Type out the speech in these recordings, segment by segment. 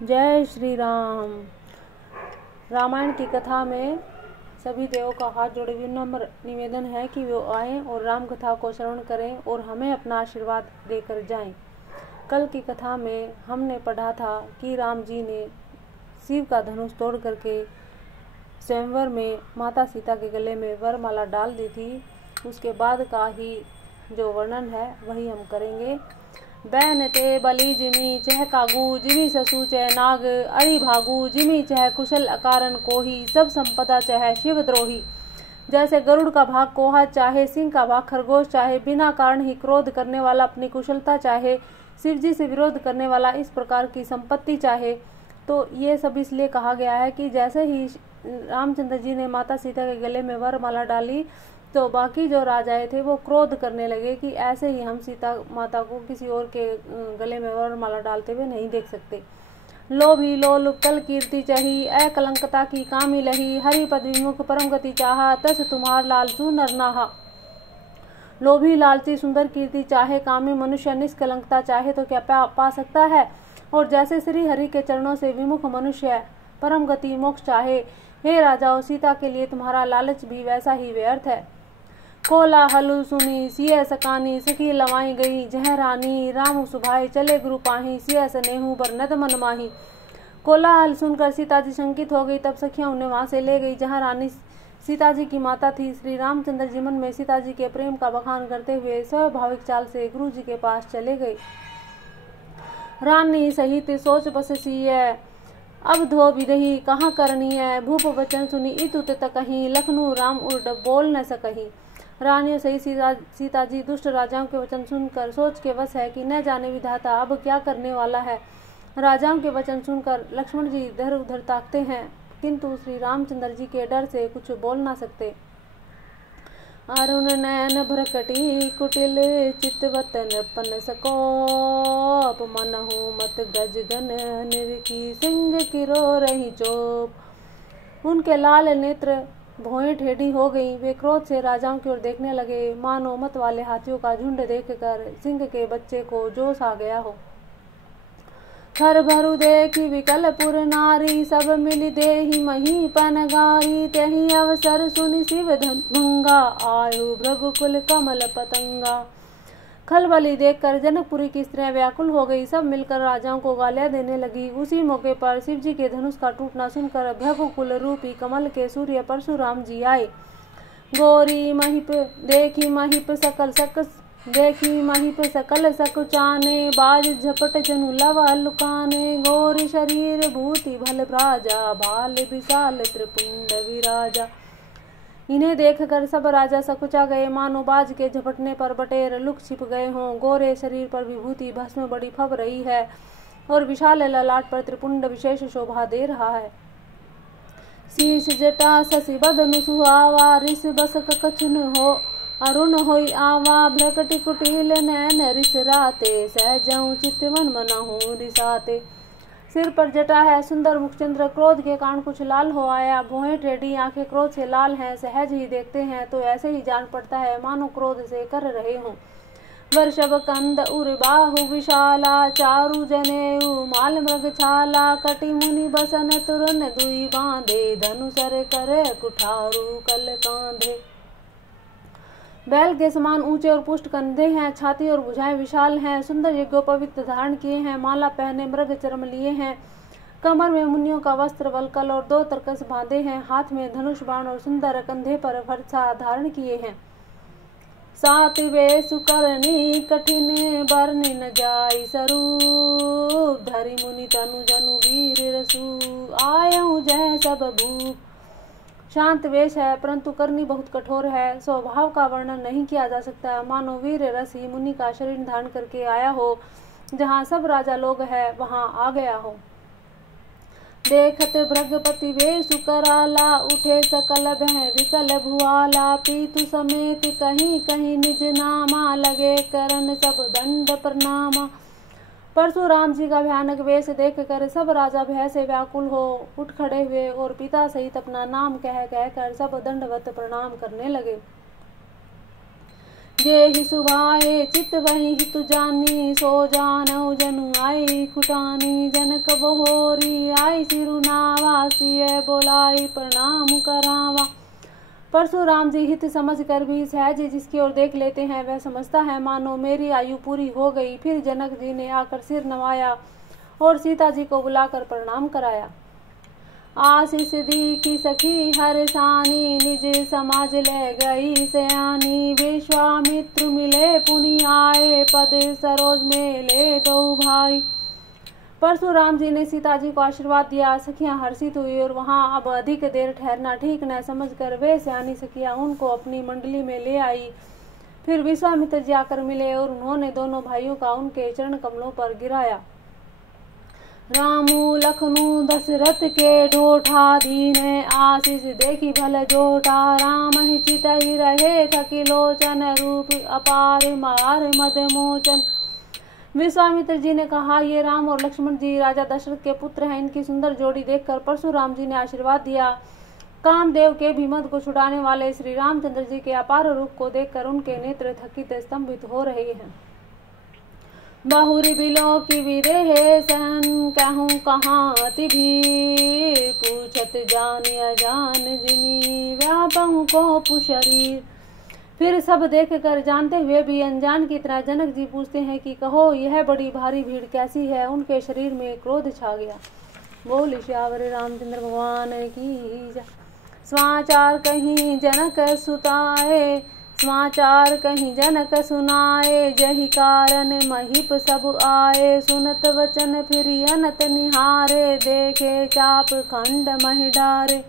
जय श्री राम। रामायण की कथा में सभी देवों का हाथ जोड़े विनम्र निवेदन है कि वो आएं और राम कथा को श्रवण करें और हमें अपना आशीर्वाद देकर जाएं। कल की कथा में हमने पढ़ा था कि राम जी ने शिव का धनुष तोड़ करके स्वयंवर में माता सीता के गले में वरमाला डाल दी थी। उसके बाद का ही जो वर्णन है वही हम करेंगे। बैन ते बली जिमी चह कागू जिमी ससु चह नाग अरि भागू जिमी चह कुशल अकारण कोही सब संपदा चह शिव द्रोही। जैसे गरुड़ का भाग कोहा चाहे, सिंह का भाग खरगोश चाहे, बिना कारण ही क्रोध करने वाला अपनी कुशलता चाहे, शिव जी से विरोध करने वाला इस प्रकार की संपत्ति चाहे। तो ये सब इसलिए कहा गया है कि जैसे ही रामचंद्र जी ने माता सीता के गले में वरमाला डाली तो बाकी जो राजाएं थे वो क्रोध करने लगे कि ऐसे ही हम सीता माता को किसी और के गले में वरमाला डालते हुए नहीं देख सकते। लोभी लोल कल कीर्ति चही अकलंकता की कामी लही, हरि पद विमुख परम गति चाहा तस तुम्हार लालचू नर नाहा। लोभी लालची सुंदर कीर्ति चाहे, कामी मनुष्य निष्कलंकता चाहे तो क्या पा सकता है। और जैसे श्री हरि के चरणों से विमुख मनुष्य परम गति मोक्ष चाहे, हे राजाओं सीता के लिए तुम्हारा लालच भी वैसा ही व्यर्थ है। कोला हलु सुनी सिय सकानी सखी लवाई गई, जह रानी राम सुभाई चले गुरु पाही, सिय सनेहू बरनद मन माही। कोलाहल सुनकर सीता जी शंकित हो गई। तब सखियां उन्हें वहां से ले गई जहां रानी सीता जी की माता थी। श्री रामचंद्र जी मन में सीता जी के प्रेम का बखान करते हुए स्वाभाविक चाल से गुरु जी के पास चले गए। रानी सहित सोच बस सिय अब धो विरही कहाँ करनी है, भूप वचन सुनी इतुत कहीं, लखनऊ राम उर्ड बोल न सकही। रानियों सही सीता जी दुष्ट राजाओं के वचन सुनकर सोच के वश है कि न जाने विधाता अब क्या करने वाला है। राजाओं के वचन सुनकर लक्ष्मण जी इधर उधर ताकते हैं किंतु श्री रामचंद्र जी के डर से कुछ बोल ना सकते। अरुण नयन भ्रकटी कुटिल चितवत नृपन सकोप, मनहु मत गज गन निरखी सिंह किरो रही चोप। उनके लाल नेत्र भौएं टेढ़ी हो गई। वे क्रोध से राजाओं की ओर देखने लगे मानो मत वाले हाथियों का झुंड देखकर सिंह के बच्चे को जोश आ गया हो। थर भरु देखी विकलपुर नारी, सब मिली देहि मही पनगारी, तेहि अवसर सुनि शिव धनुंगा, आयु भृगुकुल कमल पतंगा। खलबली देखकर जनकपुरी की स्त्रियां व्याकुल हो गई। सब मिलकर राजाओं को गालियां देने लगी। उसी मौके पर शिव जी के धनुष का टूटना सुनकर भृगुकुल रूपी कमल के सूर्य परशुराम जी आए। गोरी महिप देखी महिप सकल सकुचाने, बाज झपट जनु लवा लुकाने, गोरी शरीर भूति भल भ्राजा, भाल विशाल त्रिपुंड विराजा। इन्हें देखकर सब राजा सकुचा गए मानो बाज के झपटने पर बटेर लुक छिप गए हों। गोरे शरीर पर विभूति भस्म बड़ी फब रही है और विशाल ललाट पर त्रिपुंड विशेष शोभा दे रहा है। शीश जटा शशि बदनु सुहावा, रिस बसक कछुन हो अरुण होई आवा, भ्रकटि कुटिल नैन रिस राते, सहजऊ चितवन मनहु रिसाते। सिर पर जटा है, सुंदर मुखचंद्र क्रोध के कारण कुछ लाल हो आया, भौहें टेढ़ी, आंखें क्रोध से लाल हैं। सहज ही देखते हैं तो ऐसे ही जान पड़ता है मानो क्रोध से कर रहे हों। वर्षभ कंद उर बाहु विशाला, चारु जनेऊ माल मृग छाला, कटि मुनि बसन तुरन दुई बांधे, धनुसर करे कुठारू कल कांधे। बैल के समान ऊंचे और पुष्ट कंधे हैं, छाती और भुजाएं विशाल हैं, सुंदर यज्ञोपवीत धारण किए हैं, माला पहने मृग चर्म लिए हैं, कमर में मुनियों का वस्त्र वलकल और 2 तरकस बांधे हैं, हाथ में धनुष बाण और सुंदर कंधे पर फरसा धारण किए हैं। सात वेश करनी कठिन बरनि न जाई स्वरूप, धरि मुनि तनु जनु वीर रसू, आयऊ जह सब भूप। शांत वेश है परंतु करनी बहुत कठोर है, स्वभाव का वर्णन नहीं किया जा सकता, मानो वीर रस ही मुनि का शरीर धारण करके आया हो, जहाँ सब राजा लोग है वहाँ आ गया हो। देखत भृगपति वेश कराला, उठे सकल भय विकल भुआला, पीतु समेत कहीं कहीं निज नामा, लगे करन सब दंड प्रणामा। परशुराम जी का भयानक वेश देखकर सब राजा भय से व्याकुल हो उठ खड़े हुए और पिता सहित अपना नाम कह कहकर सब दंडवत प्रणाम करने लगे। जे ही सुभाए चित वही हितु जानी, सो जानऊ जनु आई खुटानी। जनक बहोरी आई सिरुनावा, सिय बोलाई प्रणाम करावा। परशुराम जी हित समझ कर भी सहज जिसकी ओर देख लेते हैं, वह समझता है मानो मेरी आयु पूरी हो गई। फिर जनक जी ने आकर सिर नवाया और सीता जी को बुलाकर प्रणाम कराया। आशीष दी की सखी हर सानी, निज समाज ले गई सयानी। विश्वामित्र मिले पुनि आए, पद सरोज में ले दो भाई। परशुराम जी ने सीता जी को आशीर्वाद दिया। सखियां हर्षित हुई और वहां अब अधिक देर ठहरना ठीक न समझकर वे सयानी सखियां उनको अपनी मंडली में ले आई। फिर विश्वामित्र जी आकर मिले और उन्होंने दोनों भाइयों का उनके चरण कमलों पर गिराया। रामू लखनू दशरथ के ढोठा, दीने आशीष देखी भल जोटा। राम ही चित ही रहे थकी लोचन, रूप अपार मार मद मोचन। विश्वामित्र जी ने कहा, ये राम और लक्ष्मण जी राजा दशरथ के पुत्र हैं। इनकी सुंदर जोड़ी देखकर परशुराम जी ने आशीर्वाद दिया। कामदेव के भी मद को छुड़ाने वाले श्री रामचंद्र जी के अपार रूप को देखकर उनके नेत्र थकित स्तंभित हो रहे हैं। बहुरी बिलो की विदेह सन, कहूँ कहाँ अति भीर। पूछत जान अजान जिनी, व्यापहु को पुशरीर। फिर सब देख कर जानते हुए भी अनजान की तरह जनक जी पूछते हैं कि कहो यह बड़ी भारी भीड़ कैसी है। उनके शरीर में क्रोध छा गया। बोल श्यावर रामचंद्र भगवान की जय। समाचार कहीं जनक सुताए, समाचार कहीं जनक सुनाए। जहि कारण महीप सब आए, सुनत वचन फिर अनत निहारे। देखे चाप खंड महि डारे।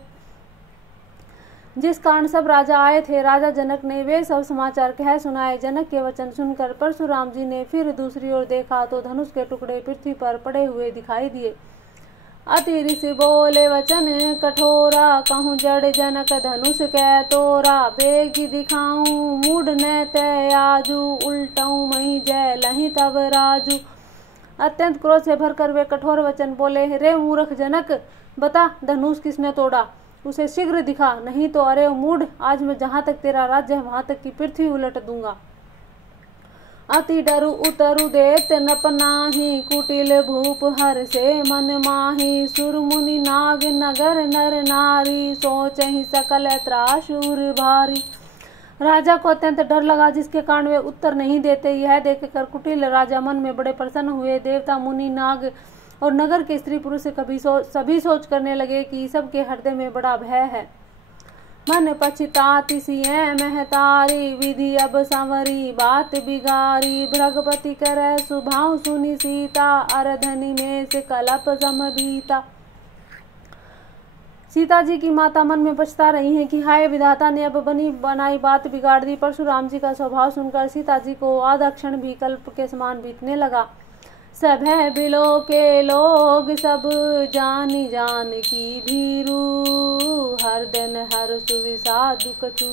जिस कारण सब राजा आए थे, राजा जनक ने वे सब समाचार कह सुनाए। जनक के वचन सुनकर परशुराम जी ने फिर दूसरी ओर देखा तो धनुष के टुकड़े पृथ्वी पर पड़े हुए दिखाई दिए। अति ऋषि बोले वचन कठोरा, कहूँ जड़ जनक धनुष कै तोरा। बेगी दिखाऊं मूड न तय आजू, उल्टाऊं मही जय लही तब राजू। अत्यंत क्रोध से भरकर वे कठोर वचन बोले, रे मूर्ख जनक, बता धनुष किसने तोड़ा, उसे शीघ्र दिखा, नहीं तो अरे मूढ़, आज मैं जहां तक तेरा राज्य है वहां तक की पृथ्वी उलट दूंगा। अति डरु उतरु देत नप नाही, कुटिल भूप हर से मन माही। सुर मुनि नाग नगर नर नारी, सोचहि सकल त्रासुर भारी। राजा को अत्यंत डर लगा, जिसके कारण वे उत्तर नहीं देते। यह देखकर कुटिल राजा मन में बड़े प्रसन्न हुए। देवता मुनि नाग और नगर के स्त्री पुरुष सभी सोच करने लगे कि सबके हृदय में बड़ा भय है। मन पछताति सिय महतारी, विधि अब संवरी बात बिगारी। भृगपति करे सुभाव सुनी सीता, अरधनी में से कलप समबीता। सीता जी की माता मन में पछता रही हैं कि हाय विधाता ने अब बनी बनाई बात बिगाड़ दी। परशुराम जी का स्वभाव सुनकर सीता जी को आधा क्षण भी कल्प के समान बीतने लगा। सब है बिलो के लोग सब जानी जान की भीरू, हर दिन हर सुविषाद कछु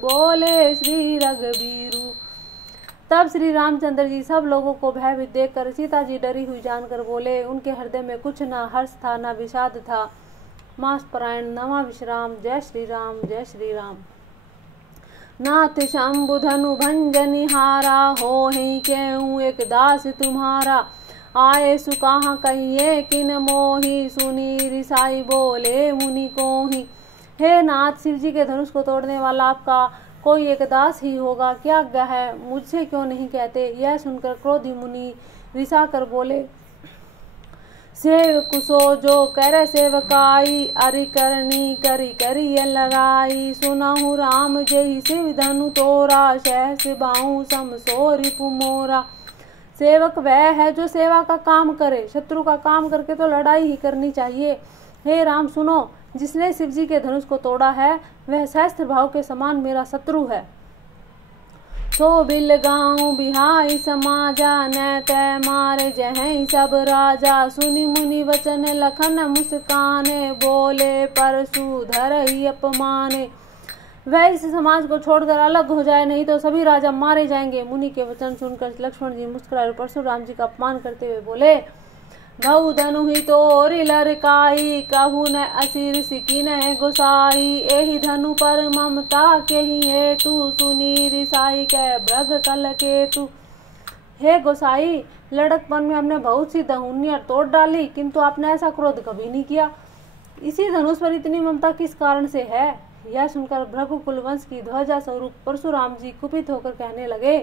बोले श्री रघुबीरू। तब श्री रामचंद्र जी सब लोगों को भयभीत देखकर सीता जी डरी हुई जानकर बोले। उनके हृदय में कुछ न हर्ष था न विषाद था। मास परायण नवा विश्राम। जय श्री राम जय श्री राम। नाथ शंभु धनु भंजनिहारा, हो ही क्यों एक दास तुम्हारा। आए सुकाहा कहिए किन मोही, सुनी रिसाई बोले मुनि को ही। हे नाथ, शिव जी के धनुष को तोड़ने वाला आपका कोई एक दास ही होगा, क्या आज्ञा है, मुझसे क्यों नहीं कहते। यह सुनकर क्रोधी मुनि रिसा कर बोले, सेवक सो जो कर सेवकाई, अरि करनी करी करी लड़ाई। सुनहु राम जय शिव धनु तोरा, सहस बाहु सम सो रिपु मोरा। सेवक वह है जो सेवा का काम करे, शत्रु का काम करके तो लड़ाई ही करनी चाहिए। हे राम सुनो, जिसने शिव जी के धनुष को तोड़ा है वह सहस्त्र भाव के समान मेरा शत्रु है। सो बिल गाँव बिहाई समाजा, न तय मारे जह सब राजा। सुनि मुनि वचन लखन मुस्काने, बोले परशुधर ही अपमाने। वह इस समाज को छोड़कर अलग हो जाए, नहीं तो सभी राजा मारे जाएंगे। मुनि के वचन सुनकर लक्ष्मण जी मुस्कुराए और परशुराम जी का अपमान करते हुए बोले, भऊ धनु ही तोरी लरकाई, कहू न असिर सिकिन गोसाई। एहि धनु पर ममता के ही हेतु, सुनी रिसाई कै भ्रग कल केतु। हे गोसाई, लड़कपन में हमने बहुत सी दहुनियां तोड़ डाली, किंतु आपने ऐसा क्रोध कभी नहीं किया। इसी धनुष पर इतनी ममता किस कारण से है? यह सुनकर भृगु कुलवंश की ध्वजा स्वरूप परशुराम जी कुपित होकर कहने लगे,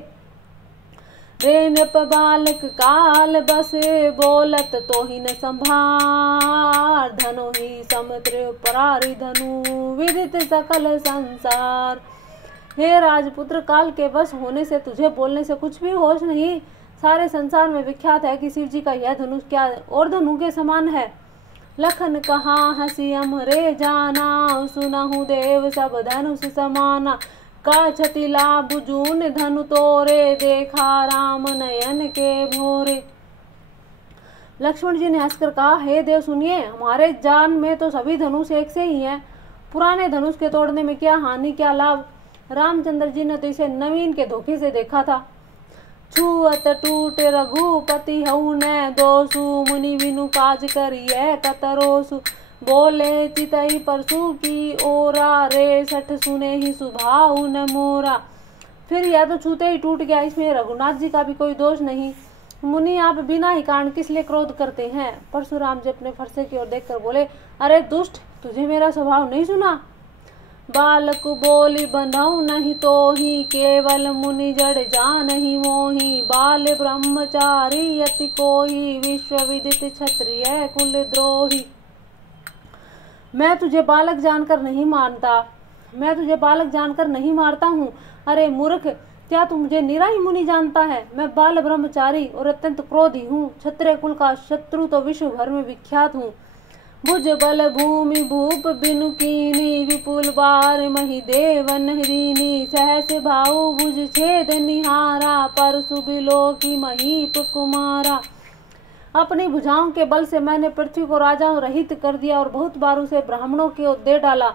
रे नृप बालक काल बस, बोलत तो ही न संभार। धनु ही समुद्र परारी धनु, विदित सकल संसार। हे राजपुत्र, काल के वश होने से तुझे बोलने से कुछ भी होश नहीं। सारे संसार में विख्यात है कि शिव जी का यह धनुष क्या और धनु के समान है। लखन कहा हसी अमरे जाना, सुनहु देव सब धनुष समाना। का छति लाभ जून धनु तोरे, देखा राम नयन के भोरे। लक्ष्मण जी ने हंसकर कहा, हे देव सुनिए, हमारे जान में तो सभी धनुष एक से ही हैं। पुराने धनुष के तोड़ने में क्या हानि क्या लाभ। रामचंद्र जी ने तो इसे नवीन के धोखे से देखा था। छुअत टूट रघुपति हऊ न दोषु, मुनि बिनु काज करिए कतरोसु। बोले चितई परसु की ओरा, रे सठ सुने ही सुभाऊ न मोरा। फिर यह तो छूते ही टूट गया, इसमें रघुनाथ जी का भी कोई दोष नहीं। मुनि आप बिना ही कारण किस लिए क्रोध करते हैं। परशुराम जी अपने फरसे की ओर देखकर बोले, अरे दुष्ट, तुझे मेरा स्वभाव नहीं सुना। बालक बोली बंधऊ नहीं तो ही, केवल मुनि जड़ जान ही मोही। बाल ब्रह्मचारी यति कोई, विश्व विदित क्षत्रिय कुल द्रोही। मैं तुझे बालक जानकर नहीं मारता हूँ। अरे मूर्ख, क्या तू मुझे निराही मुनि जानता है। मैं बाल ब्रह्मचारी और अत्यंत क्रोधी हूँ। क्षत्रिय कुल का शत्रु तो विश्व भर में विख्यात हूँ। भुज बल भूमि भूप बिनु कीनी, विपुल बार मही देवन हरीनी। सहस भाऊ भुज छेद निहारा, परसु बिलो की महीप कुमारा। अपनी भुजाओं के बल से मैंने पृथ्वी को राजाओं रहित कर दिया और बहुत बार उसे ब्राह्मणों की ओर दे डाला।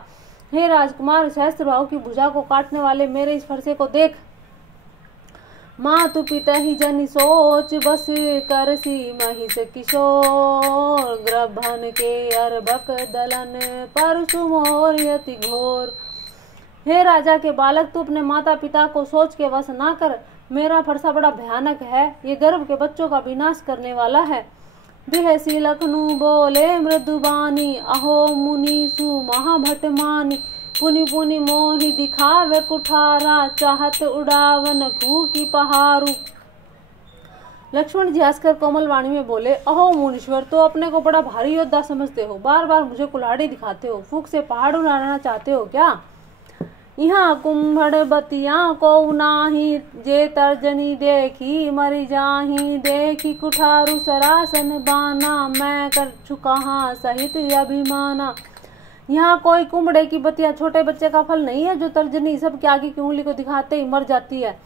हे राजकुमार, सहस्त्र भाऊ की भुजा को काटने वाले मेरे इस फरसे को देख। मातु पिता ही जन सोच, बस करसी महिष किशोर। ग्रभन के अरबक दलन, परसु मोर यति घोर। हे राजा के बालक, तू अपने माता पिता को सोच के वश ना कर। मेरा फरसा बड़ा भयानक है, ये गर्भ के बच्चों का विनाश करने वाला है। बिहसी लखनऊ बोले मृदुबानी, अहो मुनि सु महाभट मानी। पुनि पुनि मोहि दिखावे कुठारा, चाहत उड़ावन खू की पहारू। लक्ष्मण जी हंसकर कोमल वाणी में बोले, अहो मुनीश्वर, तो अपने को बड़ा भारी योद्धा समझते हो। बार बार मुझे कुल्हाड़ी दिखाते हो। फूंक से पहाड़ उड़ाना चाहते हो क्या। यहाँ कुंभड़ बतिया को नाही, जे तर्जनी देखी मरी जाही। देखी कुठारू सरासन बाना, मैं कर चुका हाँ सहित अभिमाना। यहाँ कोई कुंभड़े की बतिया छोटे बच्चे का फल नहीं है, जो तर्जनी सबके आगे की उंगली को दिखाते ही मर जाती है।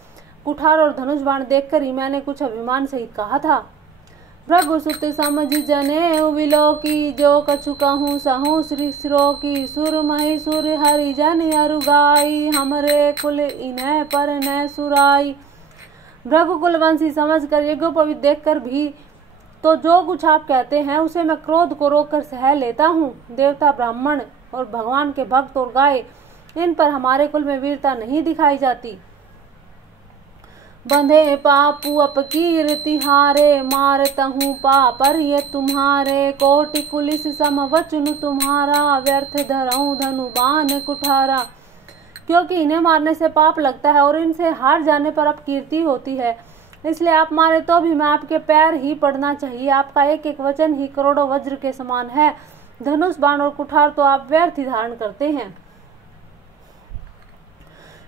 कुठार और धनुष बाण देखकर ही मैंने कुछ अभिमान सहित कहा था। भृगुसुत समझ जने विलो की, जो कछु कहूँ सहूँ श्री सिरो की। सुर मही सुर हरिजन अरुगाई, हमरे कुल इन्हें पर न सुराई। भृगु कुलवंशी समझ कर यज्ञोपवीत देखकर भी तो जो कुछ आप कहते हैं उसे मैं क्रोध को रोककर सह लेता हूँ। देवता ब्राह्मण और भगवान के भक्त और गाय, इन पर हमारे कुल में वीरता नहीं दिखाई जाती। बंधे पापू अपकीर्ति हारे, मारतहूँ पापर ये तुम्हारे। कोटि कुलिस सम वचन तुम्हारा, व्यर्थ धरऊँ धनु बाण कुठारा। क्योंकि इन्हें मारने से पाप लगता है और इनसे हार जाने पर अपकीर्ति होती है, इसलिए आप मारे तो भी मैं आपके पैर ही पड़ना चाहिए। आपका एक एक वचन ही करोड़ों वज्र के समान है। धनुष बाण और कुठार तो आप व्यर्थ ही धारण करते हैं।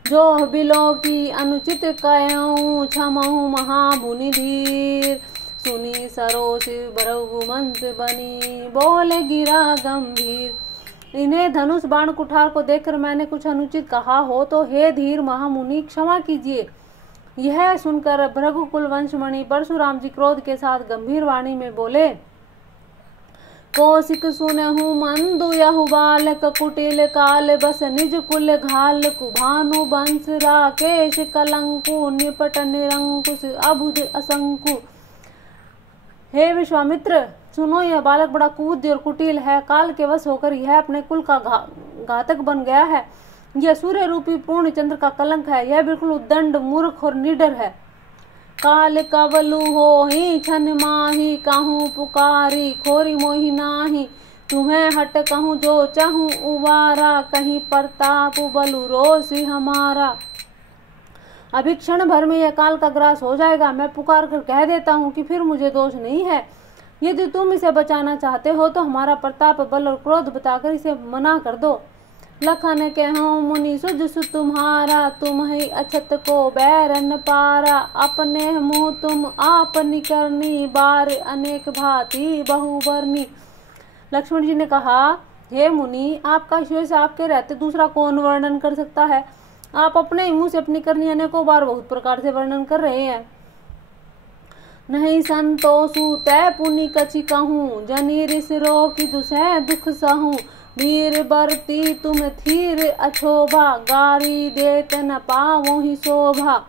जो बिलो की अनुचित कहऊँ, क्षमहु महामुनि धीर। सुनी सरोष भृगुवंश बनी, बोले गिरा गंभीर। इन्हें धनुष बाण कुठार को देखकर मैंने कुछ अनुचित कहा हो तो हे धीर महामुनि क्षमा कीजिए। यह सुनकर भृगु कुलवंश मणि परशुराम जी क्रोध के साथ गंभीर वाणी में बोले, कौशिक सुनहु मंदु यहु बालक। कुटिल काल बस निज कुल घाल। कुभानु बंश राकेश कलंकु, निपट निरंकुश अबुध असंकु। हे विश्वामित्र, सुनो, यह बालक बड़ा कुबुद्धि और कुटिल है, काल के वश होकर यह अपने कुल का घातक बन गया है। यह सूर्य रूपी पूर्ण चंद्र का कलंक है। यह बिल्कुल उद्दंड, मूर्ख और निडर है। काल कवलु हो ही छन माही, कहूँ पुकारी खोरी मोहि नाही। तुम्हें हट कहूँ जो चाहूँ उबारा, कहीं प्रताप बलु रोसी हमारा। अभी क्षण भर में यह काल का ग्रास हो जाएगा। मैं पुकार कर कह देता हूँ कि फिर मुझे दोष नहीं है। यदि तुम इसे बचाना चाहते हो तो हमारा प्रताप, बल और क्रोध बताकर इसे मना कर दो। लखन कहो मुनि सुज सु तुम्हारा, तुम ही अछत को बैरन पारा। अपने मुँह तुम आप निकरनी, बार अनेक भांति बहुबरनी। लक्ष्मण जी ने कहा, हे मुनि, आपका शेष आपके रहते दूसरा कौन वर्णन कर सकता है। आप अपने मुंह से अपनी करनी अनेकों बार बहुत प्रकार से वर्णन कर रहे हैं। नहीं संतोषु तय पुनि कछि कहूँ, जनी रिस रो की दुसै दुख सहूँ। वीर बरती तुम थीर अछोभा, गारी देत न पावो ही शोभा।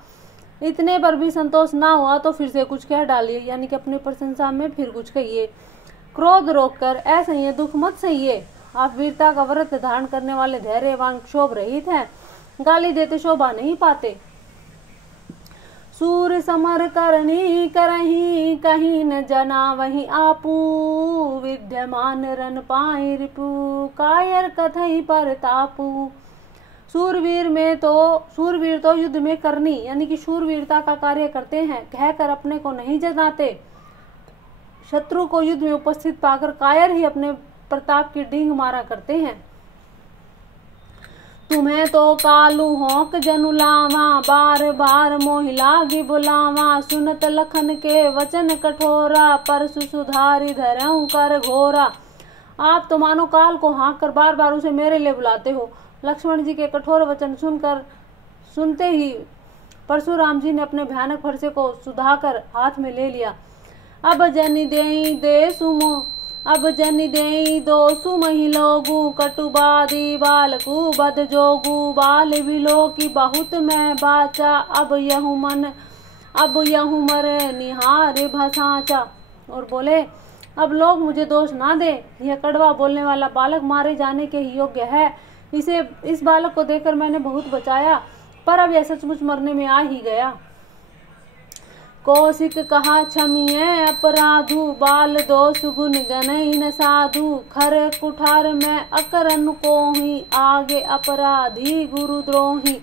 इतने पर भी संतोष ना हुआ तो फिर से कुछ कह डालिए, यानी कि अपनी प्रशंसा में फिर कुछ कहिए। क्रोध रोककर ऐसे ही दुख मत सहिए। आप वीरता का व्रत धारण करने वाले धैर्यवान क्षोभ रहित हैं, गाली देते शोभा नहीं पाते। सूर समर करनी करही, कहीं न जना वही आपू। विद्यमान रन पाए रिपु, कायर कथई पर तापू। सूरवीर तो युद्ध में करनी, यानी कि शूरवीरता का कार्य करते हैं, कहकर अपने को नहीं जताते। शत्रु को युद्ध में उपस्थित पाकर कायर ही अपने प्रताप की डींग मारा करते हैं। तुम्हें तो कालू होक जनुलावा, बार बार मोहि लागी बुलावा। सुनत लखन के वचन कठोरा, परसु सुधारी धरऊं कर घोरा। आप तो मानो काल को हाँक कर बार बार उसे मेरे लिए बुलाते हो। लक्ष्मण जी के कठोर वचन सुनते ही परशुराम जी ने अपने भयानक फरसे को सुधाकर हाथ में ले लिया। अब जनि देई दो सुमहि लोगु, कटुबादी बालकु बद जोगु। बाल बिलो की बहुत मैं बाचा, अब यहु मर निहार भसाचा। और बोले, अब लोग मुझे दोष ना दे, यह कड़वा बोलने वाला बालक मारे जाने के ही योग्य है। इस बालक को देखकर मैंने बहुत बचाया, पर अब यह सचमुच मरने में आ ही गया। कौशिक कहा क्षमिए अपराधु, बाल दोष गुण गनई न साधु। खर कुठार में अकरन को ही, आगे अपराधी गुरु द्रोही।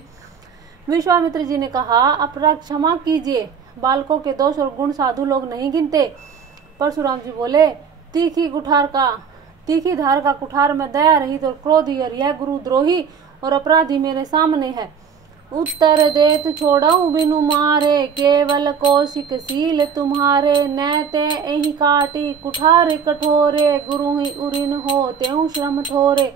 विश्वामित्र जी ने कहा, अपराध क्षमा कीजिए, बालकों के दोष और गुण साधु लोग नहीं गिनते। परशुराम जी बोले, तीखी धार का कुठार में दया रहित और क्रोधी, और यह गुरुद्रोही और अपराधी मेरे सामने है। उत्तर देत छोड़ऊ बिनु मारे, केवल कौशिक सील तुम्हारे। नैते एहि काटी कुठार कठोरे, गुरु ही उरिन हो त्यों श्रम थोरे।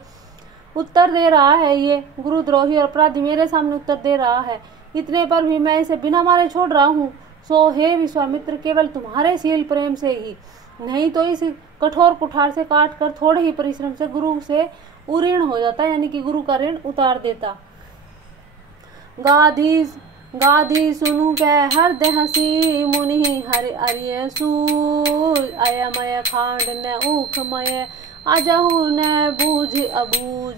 उत्तर दे रहा है ये गुरुद्रोही और अपराधी मेरे सामने उत्तर दे रहा है, इतने पर भी मैं इसे बिना मारे छोड़ रहा हूँ। सो हे विश्वामित्र, केवल तुम्हारे शील प्रेम से ही, नहीं तो इस कठोर कुठार से काट कर थोड़े ही परिश्रम से गुरु से उऋण हो जाता, यानी कि गुरु का ऋण उतार देता। गाधी सुनु के हृदय हसी, मुनि हरि अरिय सूर। अयमय खांड न ऊखमय, अजहु न बूझ अबूझ।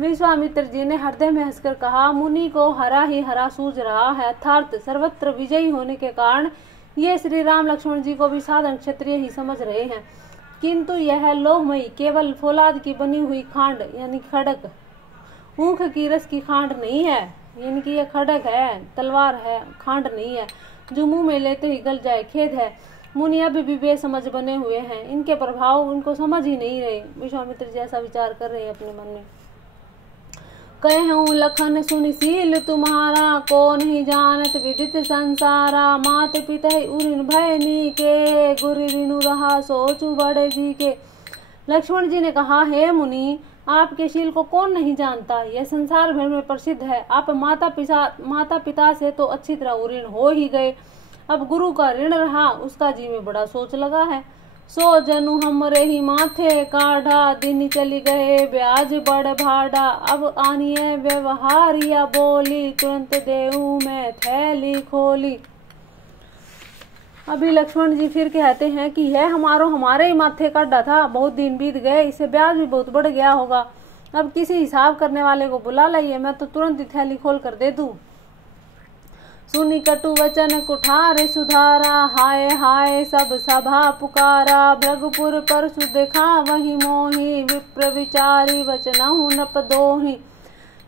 विश्वामित्र जी ने हृदय में हंसकर कहा, मुनि को हरा ही हरा सूझ रहा है, अर्थात सर्वत्र विजयी होने के कारण ये श्री राम लक्ष्मण जी को भी साधारण क्षत्रिय ही समझ रहे हैं, किंतु यह लोहमयी केवल फौलाद की बनी हुई खांड यानी खड़ग, ऊख की रस की खांड नहीं है, यानी कि यह खड़ग है, तलवार है, खांड नहीं है जो मुंह में लेते ही गल जाए। खेद है, मुनि अभी भी बेसमझ बने हुए हैं, इनके प्रभाव उनको समझ ही नहीं रहे। विश्वामित्र जी ऐसा विचार कर रहे हैं अपने मन में। कहूँ लखन सुनिशील तुम्हारा, को नहीं जानत विदित संसारा। मात पिता उरिन भयनी के, गुरु रिनु रहा सोचु बड़े जी के। लक्ष्मण जी ने कहा, हे मुनि, आपके शील को कौन नहीं जानता, यह संसार भर में प्रसिद्ध है। आप माता पिता से तो अच्छी तरह उऋण हो ही गए, अब गुरु का ऋण रहा, उसका जी में बड़ा सोच लगा है। सो जनु हमरे ही माथे काढ़ा, दिन चली गए ब्याज बड़ भाड़ा। अब आनिए व्यवहारिया बोली, तुरंत देऊ मैं थैली खोली। अभी लक्ष्मण जी फिर कहते हैं कि यह हमारे ही माथे का अड्डा था, बहुत दिन बीत गए, इसे ब्याज भी बहुत बढ़ गया होगा। अब किसी हिसाब करने वाले को बुला लाइए, मैं तो तुरंत ही थैली खोल कर दे दूं। सुनी कटु वचन कुठार सुधारा, हाय हाय सब सभा पुकारा। भृगुपुर परसु देखा वही मोही, विप्र विचारी वचनहु नप दोही।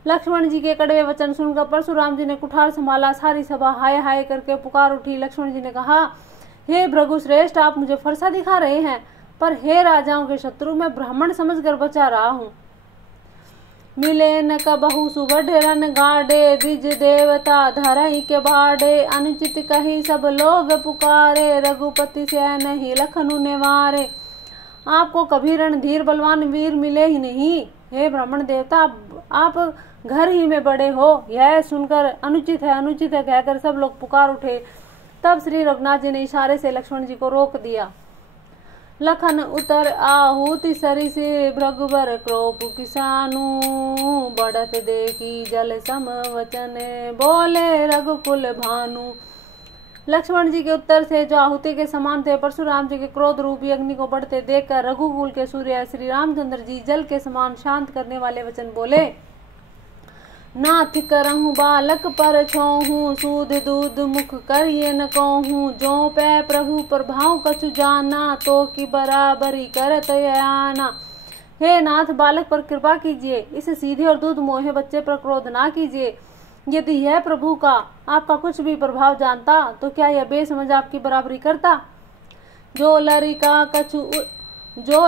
लक्ष्मण जी के कड़वे वचन सुनकर परशुराम जी ने कुठार संभाला, सारी सभा हाय हाय करके पुकार उठी। लक्ष्मण जी ने कहा, हे भृगु श्रेष्ठ, आप मुझे फरसा दिखा रहे हैं, पर हे राजाओं के शत्रु, मैं ब्राह्मण समझकर बचा रहा हूँ। मिले न कबहु सुबढ़ रन गाड़े, द्विज देवता धरई के बाड़े। अनुचित कही सब लोग पुकारे, रघुपति से नहीं लखनु निवारे। आपको कभी रणधीर बलवान वीर मिले ही नहीं। हे ब्राह्मण देवता, आप घर ही में बड़े हो, यह सुनकर अनुचित है कहकर सब लोग पुकार उठे। तब श्री रघुनाथ जी ने इशारे से लक्ष्मण जी को रोक दिया। लखन उतर आहुति सरी से, भृगुबर क्रोप किसानु। बढ़त देखी जल सम वचन, बोले रघुकुल भानु। लक्ष्मण जी के उत्तर से जो आहुति के समान थे, परशुराम जी के क्रोध रूपी अग्नि को बढ़ते देखकर रघुकुल के सूर्य श्री रामचंद्र जी जल के समान शांत करने वाले वचन बोले। नाथ करहु बालक पर छोहू, सूद दूध मुख करिए न कहूँ। जो पै प्रभु प्रभाव कछु जाना, तो की बराबरी करत आना। हे नाथ, बालक पर कृपा कीजिए, इस सीधे और दूध मोहे बच्चे पर क्रोध ना कीजिए। यदि यह प्रभु का आपका कुछ भी प्रभाव जानता, तो क्या यह बेसमझ आपकी बराबरी करता। जो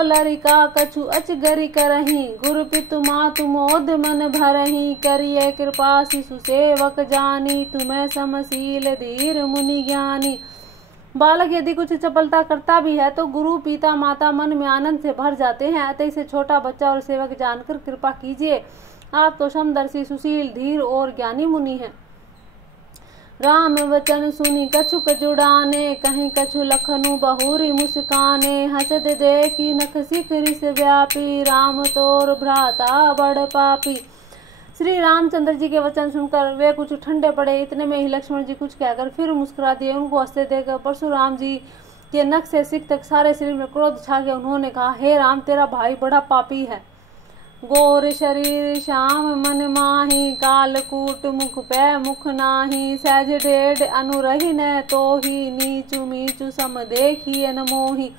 लरिका कछु अचगरी करही, गुरु पितु मातु मोद मन भरही। करिए कृपा शिशु सेवक जानी, तुम्हें समशील धीर मुनि ज्ञानी। बालक यदि कुछ चपलता करता भी है, तो गुरु पिता माता मन में आनंद से भर जाते हैं। अतः इसे छोटा बच्चा और सेवक जानकर कृपा कीजिए। आप तो समदर्शी, सुशील, धीर और ज्ञानी मुनि हैं। राम वचन सुनी कछुक जुड़ाने, कहीं कछु लखनु बहुरी मुस्काने। हसद देखी नख शिखरी से व्यापी, राम तोर भ्राता बड़ पापी। श्री रामचंद्र जी के वचन सुनकर वे कुछ ठंडे पड़े। इतने में ही लक्ष्मण जी कुछ कहकर फिर मुस्कुरा दिए। उनको हंसते देखकर परशुराम जी के नख से सिख तक सारे शरीर में क्रोध छा गया। उन्होंने कहा, हे राम, तेरा भाई बड़ा पापी है। गोर शरीर श्याम मन माही, कालकूट मुख पै मुख नाही। सहज डेढ़ अनुरही न तो ही, नीचू मीचू सम देखिए न मोही।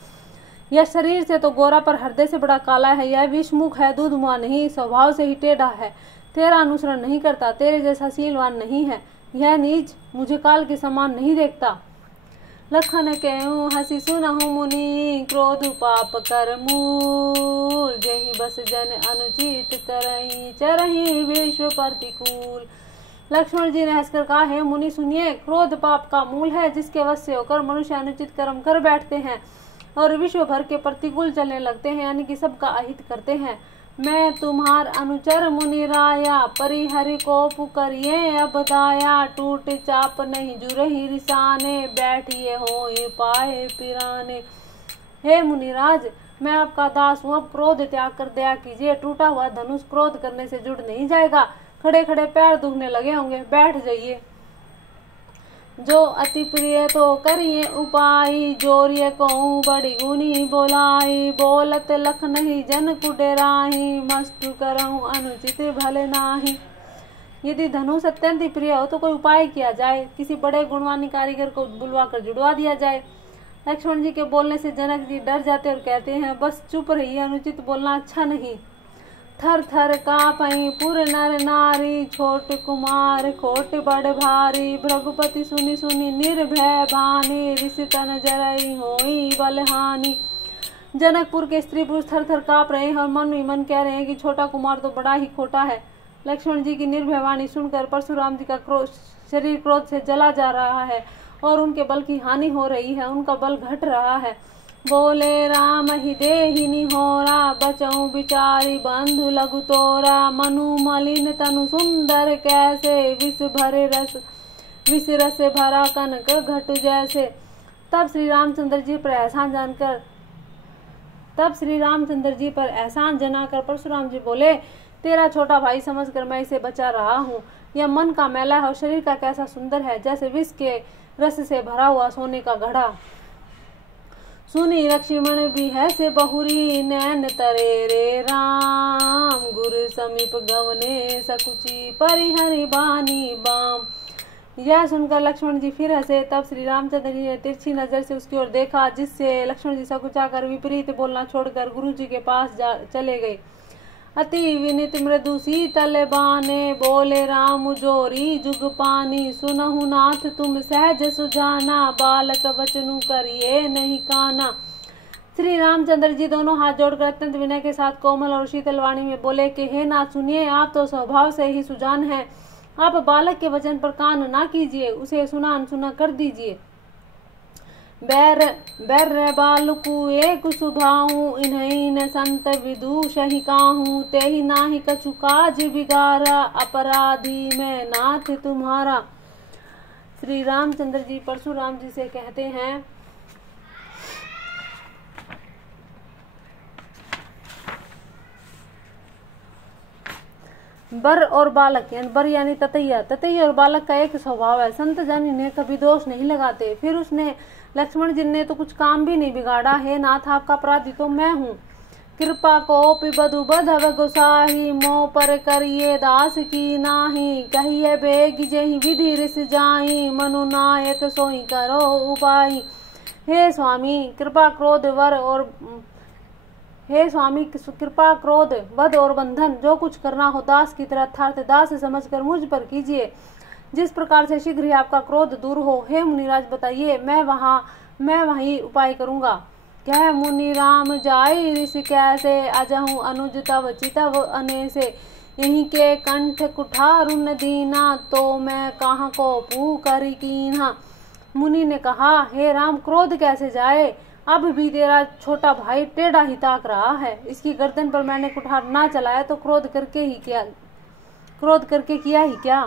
यह शरीर से तो गोरा पर हृदय से बड़ा काला है। यह विषमुख है, दूध मुआ नहीं, स्वभाव से ही टेढ़ा है। तेरा अनुसरण नहीं करता, तेरे जैसा शीलवान नहीं है। यह नीच मुझे काल के समान नहीं देखता। लखन कहूँ हसी सुनहु मुनि, क्रोध पाप कर मूल। जही बस जन अनुचित करही, चरही विश्व प्रतिकूल। लक्ष्मण जी ने हंसकर कहा, हे मुनि सुनिए, क्रोध पाप का मूल है, जिसके वश से होकर मनुष्य अनुचित कर्म कर बैठते हैं और विश्व भर के प्रतिकूल चलने लगते हैं, यानी कि सबका अहित करते हैं। मैं तुम्हार अनुचर मुनि राया, परिहरि को पुकरिए अब दाया। टूट चाप नहीं जुरही रिसाने, बैठिए हो पाए पिराने। हे मुनिराज, मैं आपका दास हूँ, अब क्रोध त्याग कर दया कीजिए। टूटा हुआ धनुष क्रोध करने से जुड़ नहीं जाएगा। खड़े खड़े पैर दुखने लगे होंगे, बैठ जाइए। जो अति प्रिय तो करिए उपाय, जोरिए कहूँ बड़ी गुनी बोलाई। बोलत लख नहीं जन कुडेराही, मस्तु करहूँ अनुचित भले नाही। यदि धनुष अत्यंत प्रिय हो तो कोई उपाय किया जाए, किसी बड़े गुणवानी कारीगर को बुलवा कर जुड़वा दिया जाए। लक्ष्मण जी के बोलने से जनक जी डर जाते और कहते हैं, बस चुप रहिए, अनुचित बोलना अच्छा नहीं। थर थर कापई पुर नर नारी, छोट कुमार खोट बड़ भारी। भृगुपति सुनी सुनी निर्भय बानी, ऋषि तन जरई होई बलहानी। जनकपुर के स्त्री पुरुष थर थर काप रहे हैं और मन ही मन कह रहे हैं कि छोटा कुमार तो बड़ा ही खोटा है। लक्ष्मण जी की निर्भय वाणी सुनकर परशुराम जी का शरीर क्रोध से जला जा रहा है और उनके बल की हानि हो रही है, उनका बल घट रहा है। बोले राम ही देहिनी होरा, बचऊ बिचारी बंधु लघु तोरा। मनु मलिन तनु सुंदर कैसे, विष रस भरा कनक घट जैसे। तब श्री रामचंद्र जी पर एहसान जनाकर परशुराम जी बोले, तेरा छोटा भाई समझकर मैं इसे बचा रहा हूँ। यह मन का मैला है और शरीर का कैसा सुंदर है, जैसे विष के रस से भरा हुआ सोने का घड़ा। सुनी लक्ष्मण भी है से बहुरी, नैन तरे रे राम, गुरु समीप गवने सकुची, परिहरि बानी बाम। यह सुनकर लक्ष्मण जी फिर हंसे। तब श्री रामचंद्र जी ने तिरछी नजर से उसकी ओर देखा, जिससे लक्ष्मण जी सकुचा कर विपरीत बोलना छोड़कर गुरु जी के पास चले गए। अति विनित मृदु शीतल बाने, बोले राम जोरी जुग पानी, सुनहु नाथ तुम सहज सुजाना, बालक वचनु करिए नहीं काना। श्री रामचंद्र जी दोनों हाथ जोड़कर अत्यंत विनय के साथ कोमल और शीतल वाणी में बोले कि हे नाथ सुनिए, आप तो स्वभाव से ही सुजान हैं, आप बालक के वचन पर कान ना कीजिए, उसे सुना अनसुना कर दीजिए। बैर बालकु एक सुभाऊ, इन्हीं न संत विदुषहि काहू, तेहि नाही कछु काज बिगारा, अपराधी में नाथ तुम्हारा। श्री रामचंद्र जी परशुराम जी से कहते हैं, बर और बालक यानी बर यानी ततैया, ततैया और बालक का एक स्वभाव है। संत जन इन्हें कभी दोष नहीं लगाते। फिर उसने लक्ष्मण जी ने तो कुछ काम भी नहीं बिगाड़ा। हे नाथ, आपका अपराधी तो मैं हूँ। कृपा को पिबधु बधव गोसाही, मोह पर करिए दास की नाही, कहिए बेग जेहि विधि रिस जाई, मनु नायक सोई करो उपाय। हे स्वामी कृपा क्रोध कृपा क्रोध वध और बंधन जो कुछ करना हो दास की तरह अर्थात दास समझकर मुझ पर कीजिए, जिस प्रकार से शीघ्र ही आपका क्रोध दूर हो। हे मुनिराज बताइए, मैं वही उपाय करूंगा। कह मुनि राम जाई ऋषि कैसे, अजहु अनुज तव चितव अनेसे, यहीं के कंठ कुठारुन दीना, तो मैं कहाँ को पू करी कीन्हा। मुनि ने कहा, हे राम क्रोध कैसे जाए, अब भी तेरा छोटा भाई टेढ़ा ही ताक रहा है। इसकी गर्दन पर मैंने कुठार ना चलाया तो क्रोध करके किया ही क्या।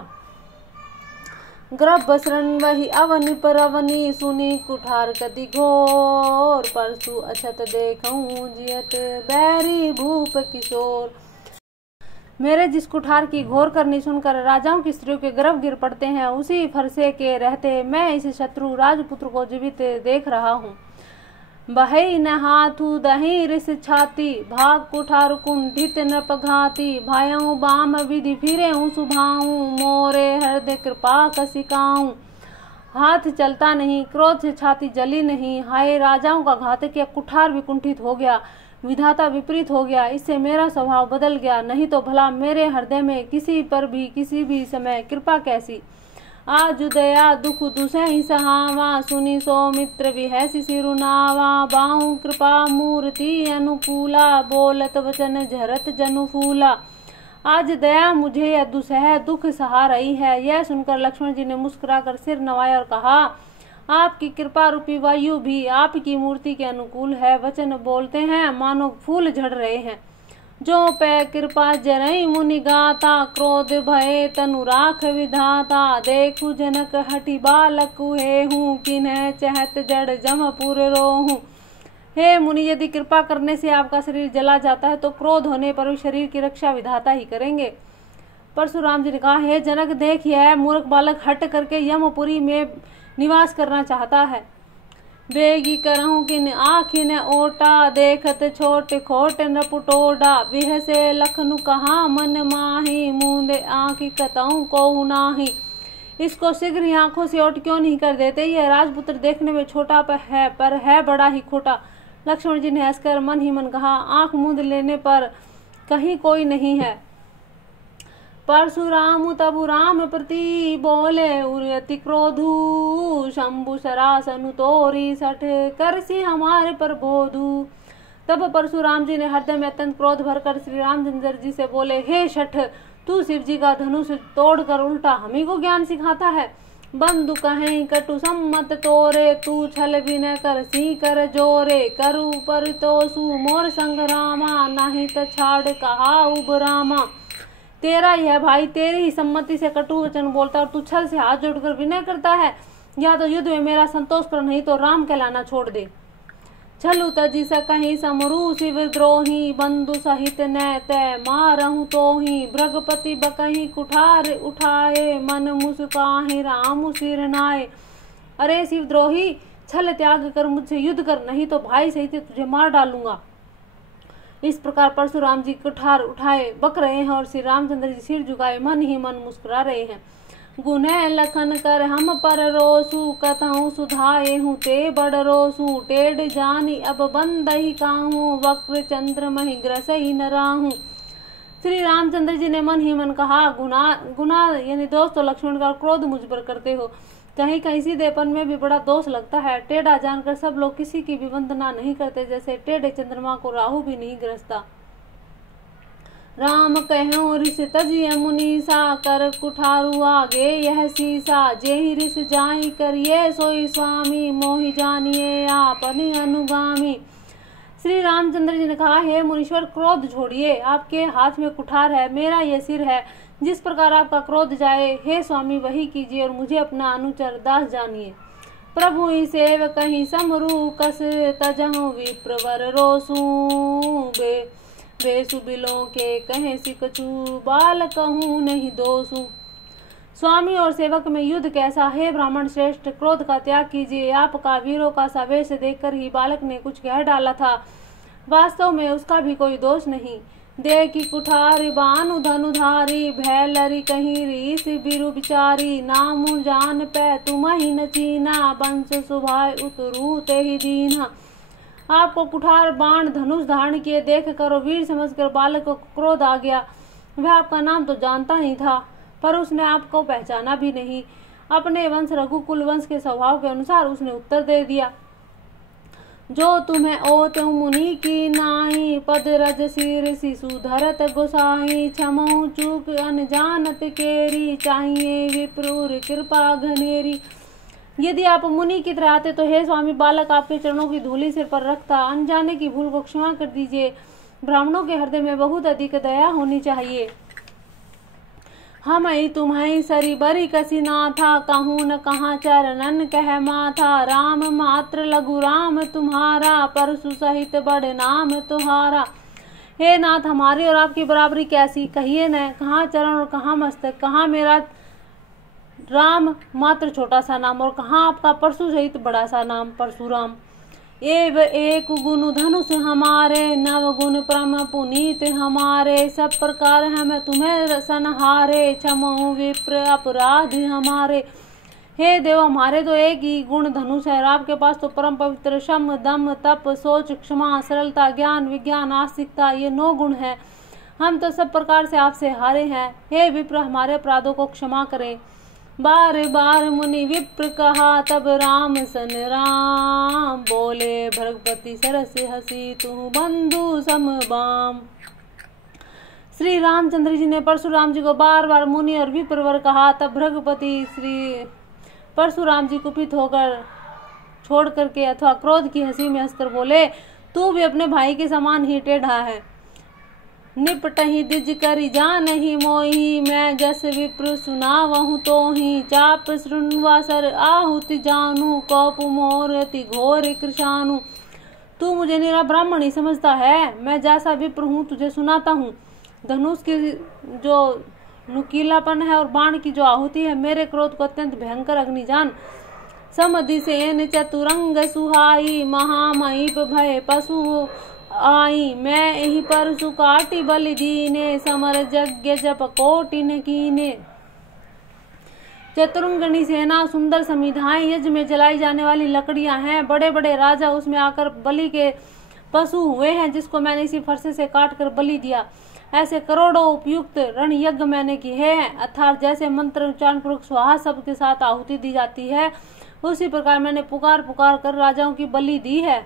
गर्भ शरण वही अवनि पर अवनि, सुनी कुठार कति घोर, परसु अछत देखऊं जियत बैरी भूप किशोर। मेरे जिस कुठार की घोर करनी सुनकर राजाओं की स्त्रियों के गर्भ गिर पड़ते हैं, उसी फरसे के रहते मैं इस शत्रु राजपुत्र को जीवित देख रहा हूँ। बहई न हाथू दही रिस छाती, भाग कुठार कुंठित नृप घाती, भायऊ बाम विधि फिरे सुभाऊ, मोरे हृदय कृपा कसिकाऊ। हाथ चलता नहीं, क्रोध से छाती जली नहीं, हाय राजाओं का घातक या कुठार भी कुंठित हो गया, विधाता विपरीत हो गया, इससे मेरा स्वभाव बदल गया। नहीं तो भला मेरे हृदय में किसी पर भी किसी भी समय कृपा कैसी। आज दया दुख दुसहि सहावा, सुनी सौमित्र विहसि सिरुनावा, बाहु कृपा मूर्ति अनुकूला, बोलत वचन झरत जनु फूला। आज दया मुझे या दुसह दुख सहा रही है। यह सुनकर लक्ष्मण जी ने मुस्कुराकर सिर नवाया और कहा, आपकी कृपा रूपी वायु भी आपकी मूर्ति के अनुकूल है। वचन बोलते हैं मानो फूल झड़ रहे हैं। जो पै कृपा जरई मुनि गाता, क्रोध भय तनु राख विधाता, देखु जनक हटि बालक हेहूँ, किन्ह चहत जड़ जमपुर रोहूँ। हे मुनि, यदि कृपा करने से आपका शरीर जला जाता है तो क्रोध होने पर भी शरीर की रक्षा विधाता ही करेंगे। परशुराम जी ने कहा, हे जनक देख, यह मूर्ख बालक हट करके यमपुरी में निवास करना चाहता है। बेगी करहूँ किन आखिन ओटा, देखत छोट खोट नपुटोडा, विह से लखनु कहा मन माही, मूंदे आँखी कतऊ कोहु नाही। इसको शीघ्र ही आंखों से ओट क्यों नहीं कर देते। यह राजपुत्र देखने में छोटा पर है बड़ा ही खोटा। लक्ष्मण जी ने हंसकर मन ही मन कहा, आंख मूंद लेने पर कहीं कोई नहीं है। परशुराम तबु राम प्रति बोले, उर्यति क्रोधु, शंभु सरासनु तोरी सठ, करसी हमारे पर बोधु। तब परशुराम जी ने हृदय में अत्यंत क्रोध भरकर श्री रामचंद्र जी से बोले, हे शठ, तू शिव जी का धनुष तोड़कर उल्टा हमी को ज्ञान सिखाता है। बंधु कहें कटु सम्मत तोरे, तू छल विनय कर सी कर जोरे, करु पर तो सु मोर संग्रामा, नहीं तो छाड़ कहा उबरामा। तेरा यह भाई तेरी ही सम्मति से कटु वचन बोलता और तू छल से हाथ जोड़कर विनय करता है। या तो युद्ध में मेरा संतोष कर, नहीं तो राम कहलाना छोड़ दे। छलु तजी सकहीं समरू शिव द्रोही, बंधु सहित न तय मारहु तोही, भृगपति बकहीं कुठार उठाए, मन मुस्काहि राम सिर नाए। अरे शिवद्रोही, छल त्याग कर मुझसे युद्ध कर, नहीं तो भाई सहित तुझे मार डालूंगा। इस प्रकार परशुराम जी कुठार उठाए बक रहे हैं और श्री रामचंद्र जी सिर झुकाए मन ही मन मुस्कुरा रहे हैं। गुनह लखन कर हम पर रोसू, कतहूँ सुधाए हूँ ते बड़ रोसू, टेढ़ जानी अब बंदही काहूँ, वक्र चंद्र मही ग्रसही न राहूँ। श्री रामचंद्र जी ने मन ही मन कहा, गुना यानी दोष तो लक्ष्मण का क्रोध मुझ पर करते हो, कहीं कहीं सीधेपन में भी बड़ा दोष लगता है। टेढ़ा जानकर सब लोग किसी की भी वंदना नहीं करते, जैसे टेढ़े चंद्रमा को राहु भी नहीं ग्रसता। राम कहो ऋष तजिय मुनीसा, कर कुठारू आगे यह सीसा, जेहि ऋष जाहि करिए सोई स्वामी, मोहि जानिए आपन अनुगामी। श्री रामचंद्र जी ने कहा, हे मुनीश्वर क्रोध छोड़िए, आपके हाथ में कुठार है, मेरा यह सिर है, जिस प्रकार आपका क्रोध जाए हे स्वामी वही कीजिए और मुझे अपना अनुचर दास जानिए। प्रभु ही सेव कहीं समरू, कस तजहु विप्रवर रोसू, बेसु बिलों के कहे सिकचू, बाल कहूँ नहीं दोसू। स्वामी और सेवक में युद्ध कैसा है ब्राह्मण श्रेष्ठ, क्रोध का त्याग कीजिए। आपका वीरों का सवेश देखकर ही बालक ने कुछ कह डाला था, वास्तव में उसका भी कोई दोष नहीं। दे की कुठारी बानु धनुधारी, भैलरी कहीं रीस बिरु बिचारी, नामु जान पै तुम ही न चीना, बंश सुभाय उतरू ते ही दीना। आपको कुठार बाण धनुष धारण किए देख कर और वीर समझकर बालक को क्रोध आ गया। वह आपका नाम तो जानता नहीं था, पर उसने आपको पहचाना भी नहीं। अपने वंश रघुकुल वंश के स्वभाव के अनुसार उसने उत्तर दे दिया, जो तुम्हें ओत मुनि की नाई, पद रज सिर शिशु धरत गोसाई, क्षमऊ चूक अनजानत केरी, चाहिए विप्रूर कृपा घनेरी। यदि आप मुनि की तरह आते तो हे स्वामी बालक आपके चरणों की धूली सिर पर रखता, अनजाने की भूल को क्षमा कर दीजिए। ब्राह्मणों के हृदय में बहुत अधिक दया होनी चाहिए। हम ही तुम्हारी सरी बरी कसी ना था, कहूँ न कहाँ चरणन कह माथा, राम मात्र लघु राम तुम्हारा, परशु सहित बड़े नाम तुम्हारा। हे नाथ, हमारी और आपकी बराबरी कैसी, कहिए न, कहाँ चरण और कहाँ मस्तक, कहाँ मेरा राम मात्र छोटा सा नाम और कहाँ आपका परशु सहित बड़ा सा नाम परशुराम। एव एक गुण धनुष हमारे, नव गुण परम पुनीत हमारे, सब प्रकार हम तुम्हें सनहारे, क्षमो विप्र अपराध हमारे। हे देव, हमारे तो एक ही गुण धनुष है और आपके पास तो परम पवित्र शम दम तप सोच क्षमा सरलता ज्ञान विज्ञान आस्तिकता ये 9 गुण है। हम तो सब प्रकार से आपसे हारे हैं। हे विप्र, हमारे अपराधों को क्षमा करें। बार बार मुनि विप्र कहा, तब राम सन राम, बोले भृगुपति सरस हसी, तू बंधु समबाम। श्री रामचंद्र जी ने परशुराम जी को बार बार मुनि और विप्रवर कहा। तब भृगुपति श्री परशुराम जी कुपित होकर छोड़ करके अथवा क्रोध की हंसी में हंसकर बोले, तू भी अपने भाई के समान ही टेढ़ा है। निपटही दिज करी जान ही मोही, मैं जस विप्र सुनावहु तो ही, चाप श्रृणवा सर आहुति जानू, कौप मोरति घोर कृशानु। तू मुझे निरा ब्राह्मण ही समझता है, मैं जैसा विप्र हूँ तुझे सुनाता हूँ। धनुष की जो नुकीलापन है और बाण की जो आहुति है, मेरे क्रोध को अत्यंत भयंकर अग्नि जान। समधि सेन चतुरंग सुहाई, महामहिप भय पशु आई, मैं यही परशु काटी बलि दीने, समर यज्ञ जप कोटिन कीने। चतुरंगनी सेना सुंदर समिधाएं यज्ञ में जलाई जाने वाली लकड़ियां हैं। बड़े बड़े राजा उसमें आकर बलि के पशु हुए हैं, जिसको मैंने इसी फरसे से काट कर बलि दिया। ऐसे करोड़ों उपयुक्त रण यज्ञ मैंने किए हैं, अर्थात जैसे मंत्र उच्चारण पूर्वक स्वाहा शब्द के साथ आहुति दी जाती है, उसी प्रकार मैंने पुकार पुकार कर राजाओं की बलि दी है।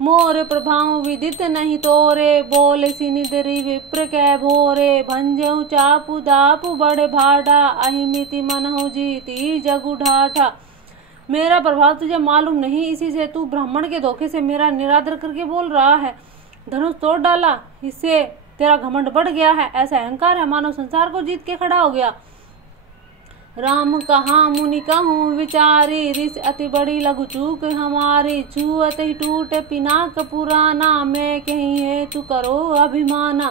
मोर प्रभाव विदित नहीं तोरे, बोल सिनिदरी विप्र कै भोरे, भंजऊ चापू दापू बड़े भाटा, अहिमिति मनहु जीती जगु ढाठा। मेरा प्रभाव तुझे मालूम नहीं, इसी से तू ब्राह्मण के धोखे से मेरा निरादर करके बोल रहा है। धनुष तोड़ डाला, इससे तेरा घमंड बढ़ गया है, ऐसा अहंकार है मानो संसार को जीत के खड़ा हो गया। राम कहा मुनि कहूँ विचारी, ऋष अति बड़ी लघु चूक हमारी, छुअत ही टूट पिनाक पुराना, मैं कहीं है तू करो अभिमाना।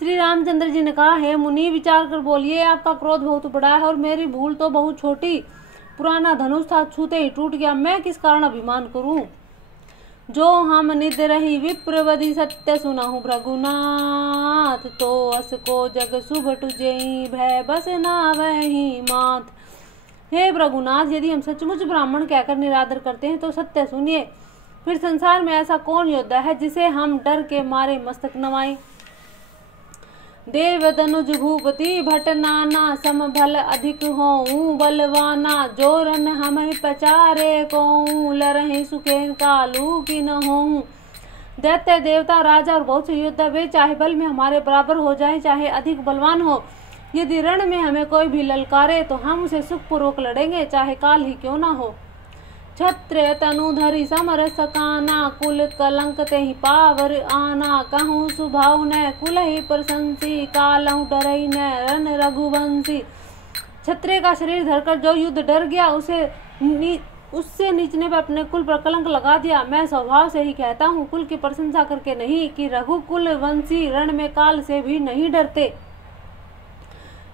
श्री रामचंद्र जी ने कहा, हे मुनि विचार कर बोलिए, आपका क्रोध बहुत बड़ा है और मेरी भूल तो बहुत छोटी। पुराना धनुष था, छूते ही टूट गया, मैं किस कारण अभिमान करूं। जो हम निद रही विप्रवधि सत्य सुनहु भृगुनाथ, तो अस को जग शुभ तुझेहि भय बस नावहि मात। हे भृगुनाथ, यदि हम सचमुच ब्राह्मण कहकर निरादर करते हैं तो सत्य सुनिए, फिर संसार में ऐसा कौन योद्धा है जिसे हम डर के मारे मस्तक नवाएं। देव तनुज भूपति भट नाना, सम भल अधिक होऊं बलवाना, जोरन हम पचारे कोऊं लरहि सुखेन कालू की न होऊं। दैत्य देवता राजा और बहुत से योद्धा वे चाहे बल में हमारे बराबर हो जाएं, चाहे अधिक बलवान हो, यदि रण में हमें कोई भी ललकारे तो हम उसे सुखपूर्वक लड़ेंगे, चाहे काल ही क्यों ना हो। क्षत्रिय तनु धरि समर सकाना, कुल कलंक ते ही पावर आना, कहूँ सुभाव न कुल ही प्रशंसी, कालहु डरई न रन रघुवंशी। क्षत्रिय का शरीर धरकर जो युद्ध डर गया, उससे नीचने पर अपने कुल पर कलंक लगा दिया। मैं स्वभाव से ही कहता हूँ, कुल की प्रशंसा करके नहीं, कि रघुकुल वंशी रण में काल से भी नहीं डरते।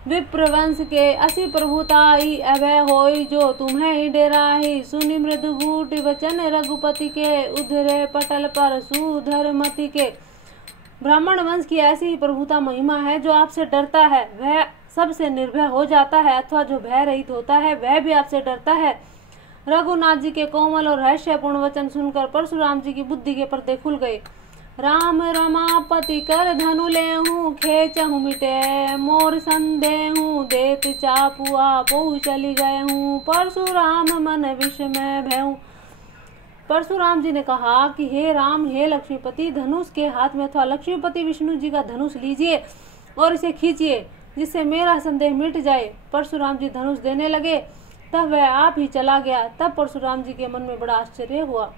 विप्रवंश के असी प्रभुताई अभय होई, जो तुम्हें डेराही, सुनि मृदु बूट वचन रघुपति के, उधरे पटल पर सुधर मति के। ब्राह्मण वंश की ऐसी ही प्रभुता महिमा है, जो आपसे डरता है वह सबसे निर्भय हो जाता है, अथवा जो भय रहित होता है वह भी आपसे डरता है। रघुनाथ जी के कोमल और रहस्यपूर्ण वचन सुनकर परशुराम जी की बुद्धि के पर्दे खुल गए। राम रमापति कर धनु लेहूं, खेचहूं मिटे मोर संदेहूं, देत चापुआ पहु चली गए हूँ, परशुराम मन विषमय भयऊं। परशुराम जी ने कहा कि हे राम, हे लक्ष्मीपति, धनुष के हाथ में अथवा लक्ष्मीपति विष्णु जी का धनुष लीजिए और इसे खींचिए, जिससे मेरा संदेह मिट जाए। परशुराम जी धनुष देने लगे, तब वह आप ही चला गया। तब परशुराम जी के मन में बड़ा आश्चर्य हुआ।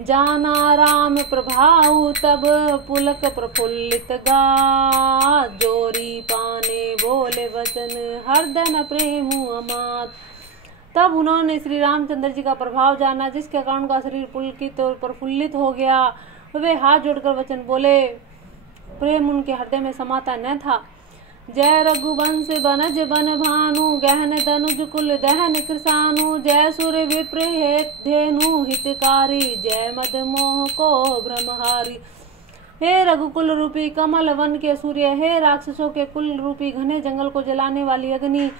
जाना राम प्रभाऊ तब पुलक प्रफुल्लित गा, जोरी पाने बोले वचन हरदन प्रेम अमात। तब उन्होंने श्री रामचंद्र जी का प्रभाव जाना, जिसके कारण उनका शरीर पुलकित और प्रफुल्लित हो गया। वे हाथ जोड़कर वचन बोले, प्रेम उनके हृदय में समाता न था। जय रघुवंश बनज बन भानु, गहन तनुज कुल दहन कृसानु, जय सुर विप्र धेनु हितकारी, जय मद मोह को भ्रमहारी। हे रघुकुल रूपी कमल वन के सूर्य, हे राक्षसों के कुल रूपी घने जंगल को जलाने वाली अग्नि,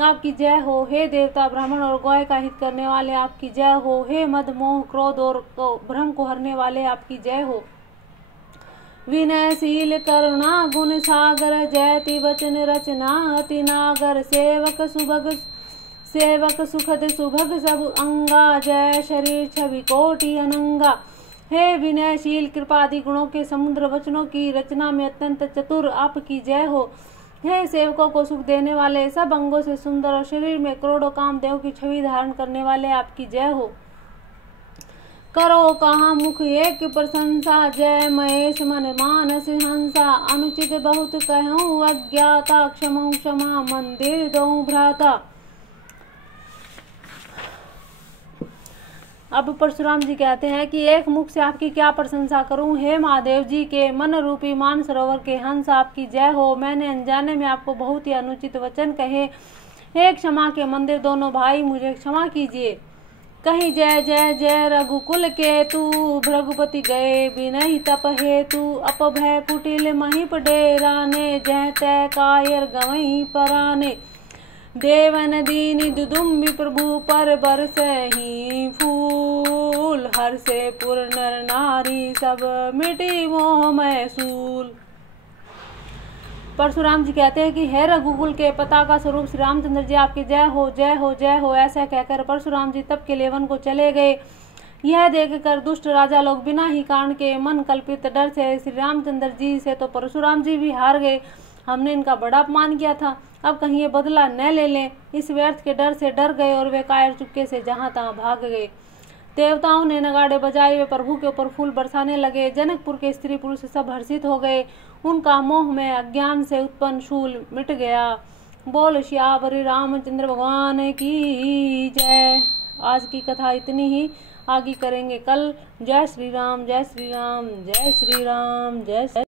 आपकी जय हो। हे देवता ब्राह्मण और गौय का हित करने वाले, आपकी जय हो। हे मद मोह क्रोध और भ्रम को हरने वाले, आपकी जय हो। विनयशील करुणा गुण सागर, जयति वचन रचना अति नागर, सेवक सुखद सुभग सब अंगा, जय शरीर छवि कोटि अनंगा। हे विनयशील कृपादि गुणों के समुद्र, वचनों की रचना में अत्यंत चतुर, आपकी जय हो। हे सेवकों को सुख देने वाले, सब अंगों से सुंदर और शरीर में करोड़ों कामदेव की छवि धारण करने वाले, आपकी जय हो। करो कहाँ मुख एक प्रशंसा, जय महेश मन मानस हंसा, अनुचित बहुत कहूँ अज्ञाता, क्षमौ क्षमा मंदिर दऊं भ्राता। अब परशुराम जी कहते हैं कि एक मुख से आपकी क्या प्रशंसा करूं। हे महादेव जी के मन रूपी मान सरोवर के हंस, आपकी जय हो। मैंने अनजाने में आपको बहुत ही अनुचित वचन कहे। हे क्षमा के मंदिर दोनों भाई, मुझे क्षमा कीजिए। कहीं जय जय जय रघुकुल के तू, भृगुपति गए बिनहि तप हेतु, अपभय कुटिल महिप डेराने, जय तय कायर गवहीं पराने। देवन दीन दुदुम्बि प्रभु पर बरसहि फूल, हर से पुर नर नारी सब मिटी मोह मैसूल। परशुराम जी कहते हैं कि हे रघुकुल के पताका स्वरूप श्री रामचंद्र जी, आपकी जय हो जय हो जय हो। ऐसा कहकर परशुराम जी तप के लिए वन को चले गए। यह देखकर दुष्ट राजा लोग बिना ही कारण के मन कल्पित डर से श्री रामचंद्र जी से तो परशुराम जी भी हार गए। हमने इनका बड़ा अपमान किया था, अब कहीं ये बदला न ले लें, इस व्यर्थ के डर से डर गए और वे कायर चुपके से जहां तहां भाग गए। देवताओं ने नगाड़े बजाए, वे प्रभु के ऊपर फूल बरसाने लगे। जनकपुर के स्त्री पुरुष सब हर्षित हो गए, उनका मोह में अज्ञान से उत्पन्न शूल मिट गया। बोल श्यावरी रामचंद्र भगवान की जय। आज की कथा इतनी ही, आगे करेंगे कल। जय श्री राम जय श्री राम जय श्री राम जय।